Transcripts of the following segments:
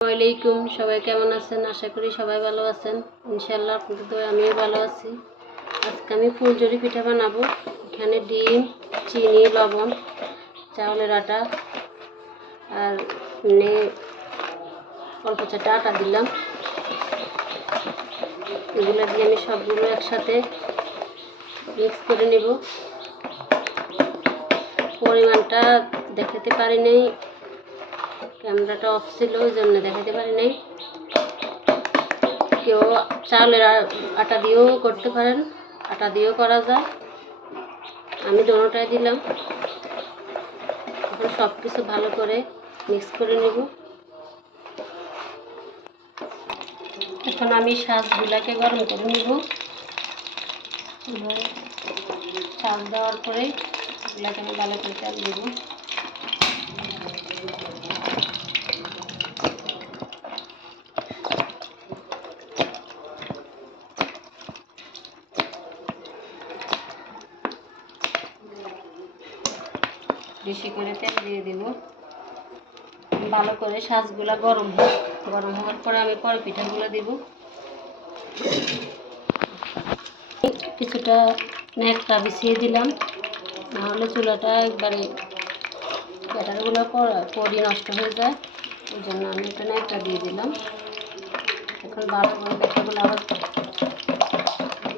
আসসালামাইকুম, সবাই কেমন আছেন? আশা করি সবাই ভালো আছেন। ইনশাআল্লাহ আপনাদের দোয়ায় আমিও ভালো আছি। আজকে আমি ফুলঝুরি পিঠা বানাবো। এখানে ডিম, চিনি, লবণ, চাউলের আটা আর অল্প চাটা আটা দিলাম। এগুলো দিয়ে আমি সবগুলো একসাথে মিক্স করে নেব। পরিমাণটা দেখাতে পারি নাই, ক্যামেরাটা অফ ছিল, ওই জন্য দেখাতে পারি নাই। কেউ চালের আটা দিয়েও করতে পারেন, আটা দিয়েও করা যায়। আমি দোনোটাই দিলাম। এখন সব কিছু ভালো করে মিক্স করে নেব। এখন আমি শাঁসগুলাকে গরম করে নেব। শাঁস দেওয়ার পরে এগুলাকে আমি ভালো করে তেল দেব। বেশি করে তেল দিয়ে দেব। ভালো করে শাঁসগুলা গরম হওয়ার পরে আমি পরে পিঠাগুলো দেব। কিছুটা ন্যাকড়া বিছিয়ে দিলাম, নাহলে চুলাটা একবারে ব্যাটারগুলো পরই নষ্ট হয়ে যায়। ওই জন্য আমি একটা ন্যাকড়া দিয়ে দিলাম। এখন ভালো করে পিঠাগুলো আবার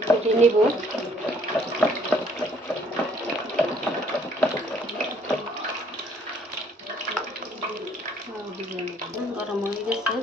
কেটে নেব। গরম হয়ে গেছে।